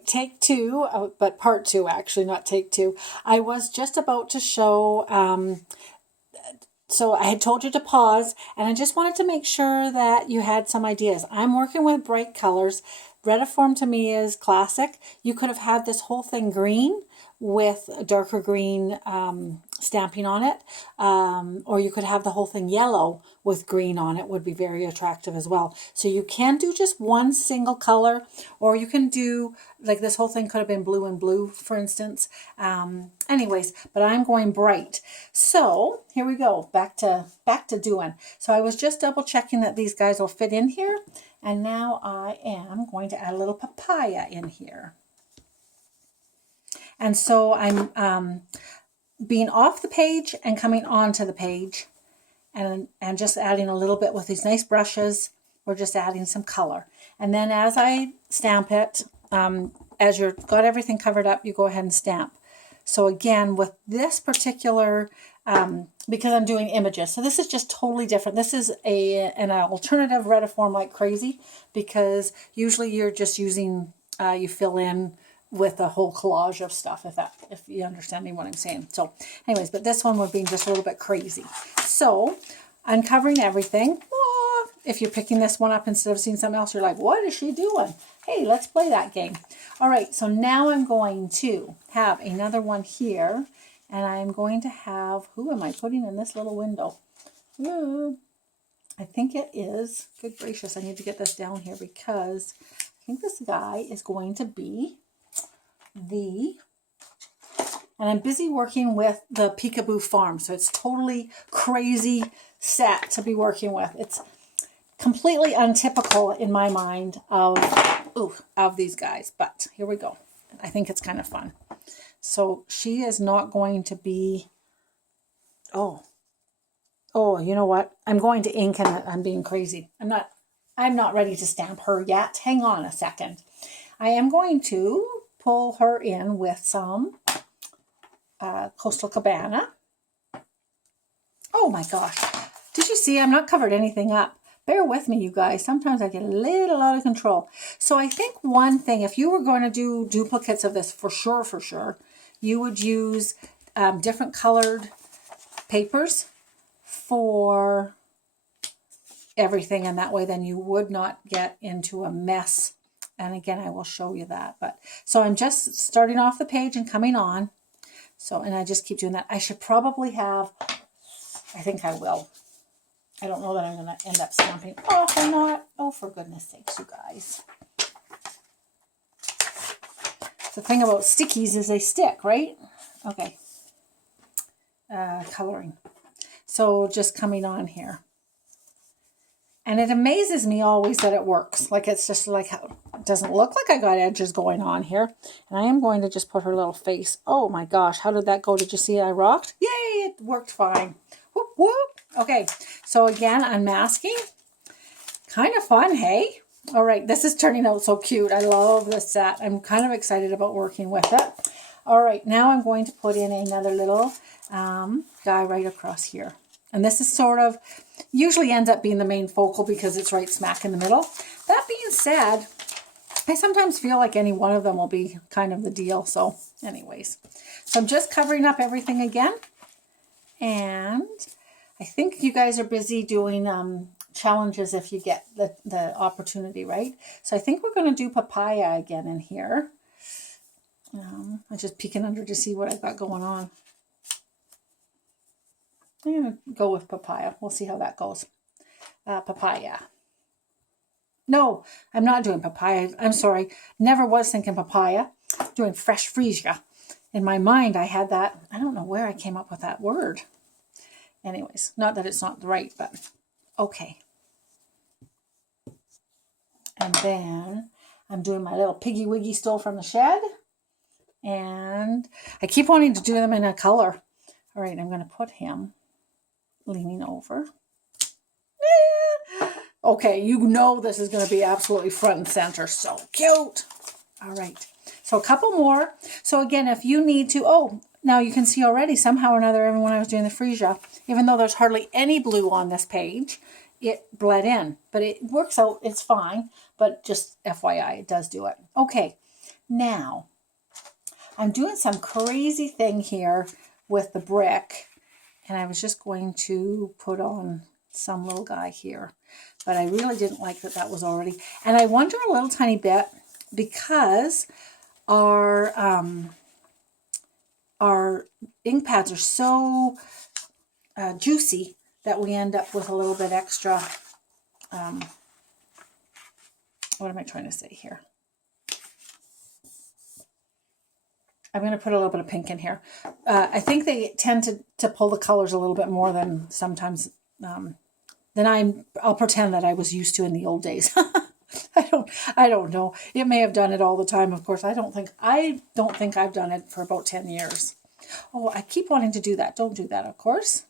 right, take two, but part two, actually, not take two. I was just about to show, so I had told you to pause, and I just wanted to make sure that you had some ideas. I'm working with bright colors. Retiform to me is classic. You could have had this whole thing green with a darker green stamping on it, or you could have the whole thing yellow with green on it, would be very attractive as well. So you can do just one single color, or you can do, like this whole thing could have been blue and blue, for instance. Anyways, but I'm going bright. So here we go, back to doing. So I was just double checking that these guys will fit in here, and now I am going to add a little papaya in here. And so I'm being off the page and coming onto the page, and just adding a little bit with these nice brushes. We're just adding some color. And then as I stamp it, as you've got everything covered up, you go ahead and stamp. So again, with this particular, because I'm doing images, so this is just totally different. This is an alternative Retiform like crazy, because usually you're just using, you fill in with a whole collage of stuff, if you understand me what I'm saying. So anyways, but this one we're being just a little bit crazy. So uncovering everything. If you're picking this one up instead of seeing something else, you're like, what is she doing? Hey, let's play that game. All right, so now I'm going to have another one here, and I'm going to have, who am I putting in this little window? Ooh, I think it is, good gracious, I need to get this down here, because I think this guy is going to be and I'm busy working with the Peekaboo Farm, so it's totally crazy set to be working with. It's completely untypical in my mind of these guys, but here we go. I think it's kind of fun. So she is not going to be, oh, you know what? I'm going to ink, and I'm being crazy. I'm not ready to stamp her yet. Hang on a second. I am going to pull her in with some Coastal Cabana. Oh my gosh. Did you see? I'm not covered anything up. Bear with me, you guys. Sometimes I get a little out of control. So I think one thing, if you were going to do duplicates of this, for sure, you would use different colored papers for everything. And that way then you would not get into a mess. And again, I will show you that. But so I'm just starting off the page and coming on. So, and I just keep doing that. I should probably have, I think I will. I don't know that I'm going to end up stamping off or not. Oh, for goodness sakes, you guys. The thing about stickies is they stick, right? Okay. Coloring. So just coming on here. And it amazes me always that it works. Like, it's just like how it doesn't look like I got edges going on here. And I am going to just put her little face. Oh my gosh, how did that go? Did you see I rocked? Yay, it worked fine. Whoop, whoop. Okay, so again, unmasking. Kind of fun, hey? All right, this is turning out so cute. I love this set. I'm kind of excited about working with it. All right, now I'm going to put in another little guy right across here. And this is sort of, usually ends up being the main focal because it's right smack in the middle. That being said, I sometimes feel like any one of them will be kind of the deal. So anyways, so I'm just covering up everything again. And I think you guys are busy doing challenges if you get the opportunity, right? So I think we're going to do papaya again in here. I'm just peeking under to see what I've got going on. I'm going to go with papaya. We'll see how that goes. Papaya. No, I'm not doing papaya. I'm sorry. Never was thinking papaya. Doing fresh freesia. In my mind, I had that. I don't know where I came up with that word. Anyways, not that it's not right, but okay. And then I'm doing my little piggy wiggy stole from the shed. And I keep wanting to do them in a color. All right, I'm going to put him leaning over. Okay, you know this is going to be absolutely front and center. So cute. All right, so a couple more. So again, if you need to, now you can see already somehow or another, even when I was doing the freesia, even though there's hardly any blue on this page, it bled in. But it works out, it's fine. But just FYI, it does do it. Okay, Now, I'm doing some crazy thing here with the brick, and I was just going to put on some little guy here, but I really didn't like that that was already, and I wonder a little tiny bit because our ink pads are so juicy that we end up with a little bit extra, what am I trying to say here? I'm going to put a little bit of pink in here. I think they tend to pull the colors a little bit more than sometimes, than I'll pretend that I was used to in the old days. I don't know. It may have done it all the time. Of course, I don't think I've done it for about 10 years. Oh, I keep wanting to do that. Don't do that, of course.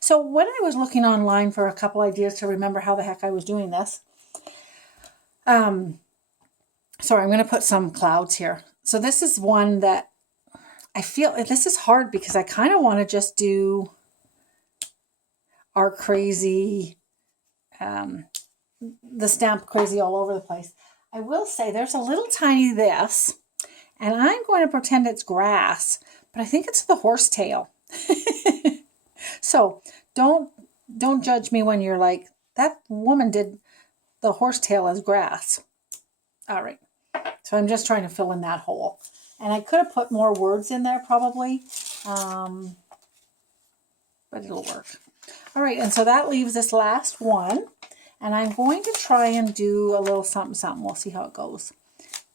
So when I was looking online for a couple ideas to remember how the heck I was doing this, sorry, I'm going to put some clouds here. So this is one that I feel, this is hard because I kind of want to just do our crazy, the stamp crazy all over the place. I will say there's a little tiny this, and I'm going to pretend it's grass, but I think it's the horsetail. So don't judge me when you're like, that woman did the horsetail as grass. All right. So I'm just trying to fill in that hole. And I could have put more words in there probably, but it'll work. All right, and so that leaves this last one. And I'm going to try and do a little something, something. We'll see how it goes.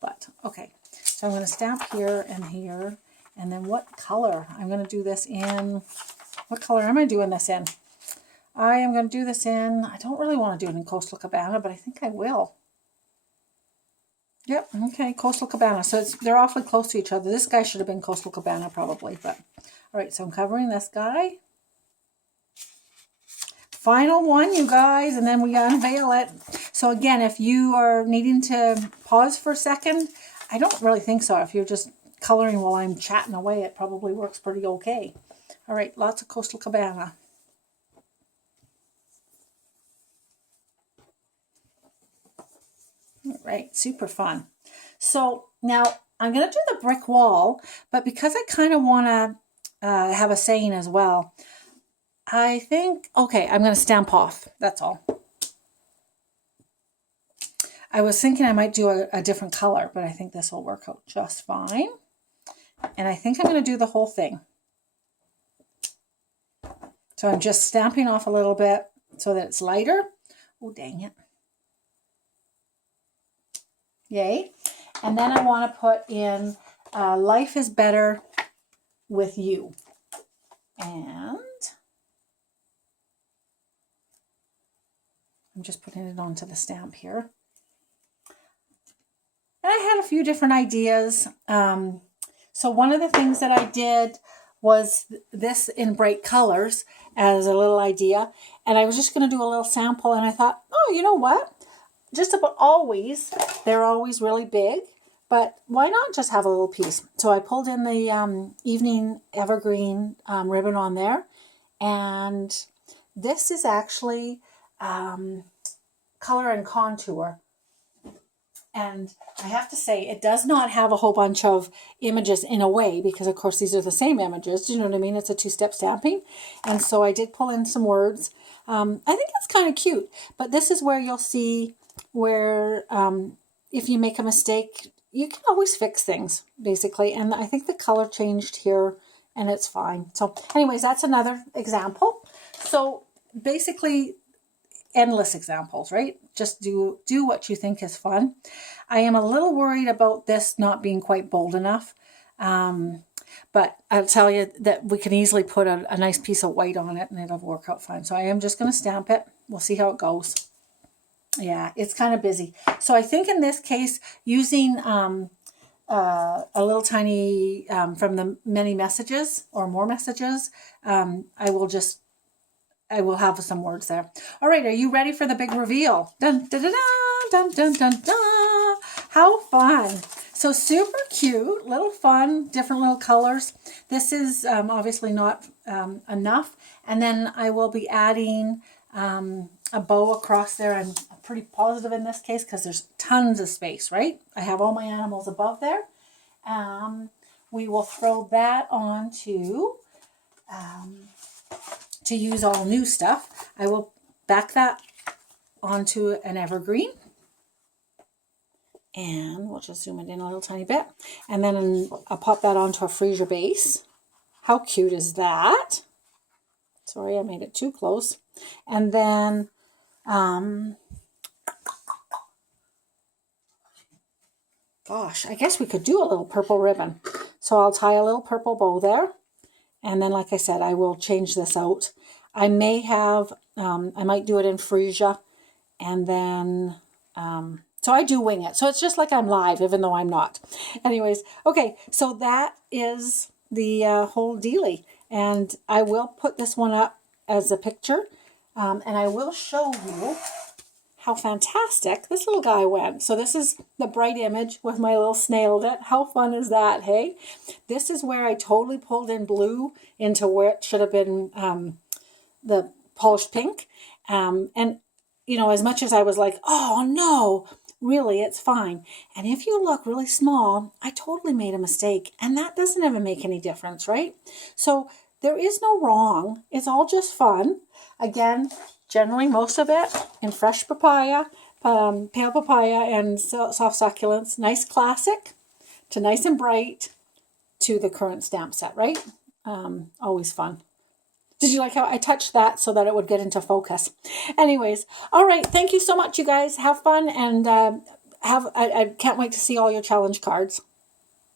But, okay. So I'm going to stamp here and here. And then what color? I'm going to do this in, what color am I doing this in? I am going to do this in, I don't really want to do it in Coastal Cabana, but I think I will. Yep, okay, Coastal Cabana. So they're awfully close to each other. This guy should have been Coastal Cabana probably, but all right, so I'm covering this guy. Final one, you guys, and then we unveil it. So again, if you are needing to pause for a second, I don't really think so. If you're just coloring while I'm chatting away, it probably works pretty okay. All right, lots of Coastal Cabana. Right, super fun. So now I'm going to do the brick wall, but because I kind of want to have a saying as well, I think, okay, I'm going to stamp off. That's all. I was thinking I might do a different color, but I think this will work out just fine. And I think I'm going to do the whole thing. So I'm just stamping off a little bit so that it's lighter. Oh, dang it. Yay. And then I want to put in life is better with you. And I'm just putting it onto the stamp here. And I had a few different ideas. So one of the things that I did was this in bright colors as a little idea. And I was just going to do a little sample. And I thought, oh, you know what? Just about always, they're always really big, but why not just have a little piece? So I pulled in the evening evergreen ribbon on there, and this is actually color and contour. And I have to say, it does not have a whole bunch of images in a way, because of course these are the same images. Do you know what I mean? It's a two-step stamping. And so I did pull in some words. I think it's kind of cute, but this is where you'll see where if you make a mistake, you can always fix things, basically. And I think the color changed here, and it's fine. So anyways, that's another example. So basically, endless examples, right? Just do what you think is fun. I am a little worried about this not being quite bold enough. But I'll tell you that we can easily put a nice piece of white on it and it'll work out fine. So I am just going to stamp it. We'll see how it goes. Yeah, it's kind of busy. So I think in this case, using a little tiny from the many messages or more messages, I will have some words there. All right, are you ready for the big reveal? Dun, dun, dun, dun, dun, dun, dun. How fun. So super cute, little fun, different little colors. This is obviously not enough. And then I will be adding a bow across there. I'm pretty positive in this case because there's tons of space, right? I have all my animals above there. We will throw that on to use all new stuff. I will back that onto an evergreen. And we'll just zoom it in a little tiny bit. And then I'll pop that onto a freezer base. How cute is that? Sorry, I made it too close. And then, gosh, I guess we could do a little purple ribbon. So I'll tie a little purple bow there. And then, like I said, I will change this out. I may have, I might do it in freesia. And then, so I do wing it. So it's just like I'm live, even though I'm not. Anyways, okay, so that is the whole dealie. And I will put this one up as a picture. And I will show you how fantastic this little guy went. So this is the bright image with my little snailed it. How fun is that, hey? This is where I totally pulled in blue into where it should have been the polished pink. And, you know, as much as I was like, oh no, really, it's fine. And if you look really small, I totally made a mistake. And that doesn't even make any difference, right? So there is no wrong. It's all just fun. Again, generally most of it in fresh papaya, pale papaya, and soft succulents. Nice classic to nice and bright to the current stamp set, right? Always fun. Did you like how I touched that so that it would get into focus? Anyways, all right. Thank you so much, you guys. Have fun, and I can't wait to see all your challenge cards.